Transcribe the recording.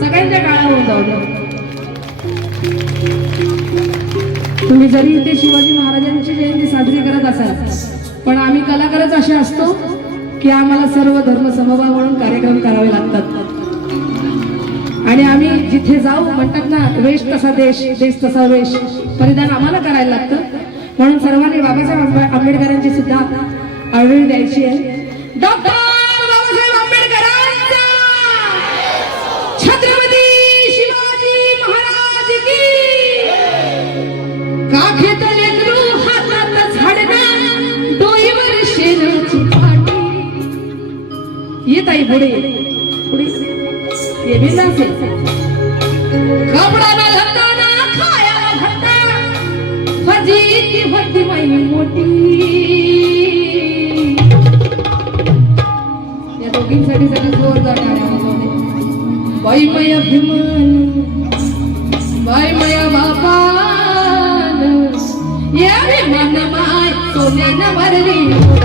सगळ्यांच्या काळावर जाऊ द्या. तुम्ही जरी इथे शिवाजी महाराजांची जयंती साजरी करत असाल पण आम्ही कलाकारच असे असतो की आम्हाला सर्व धर्म समभाव म्हणून कार्यक्रम करावे लागतात आणि आम्ही जिथे जाऊ म्हणतात ना वेश तसा देश देश तसा वेश परिधान आम्हाला करायला लागतं. म्हणून सर्वांनी बाबासाहेब आंबेडकरांची सुद्धा आठवण द्यायची आहे. डॉक्टर बाबासाहेब आंबेडकरांचा छत्रपती शिवाजी महाराज की. काखेत लेकरू हातात झाडणं डोईवर शेणाची पाटी. येत आई पुढे पुढे ये बिंदास कपडाला धंदाना खायाला भट्टा फजिती होती बाई मोठी. या दोघींसाठी जोरदार बाई माया भीमान बाई माया बापान या भीमान माय सोन्यानं भरली.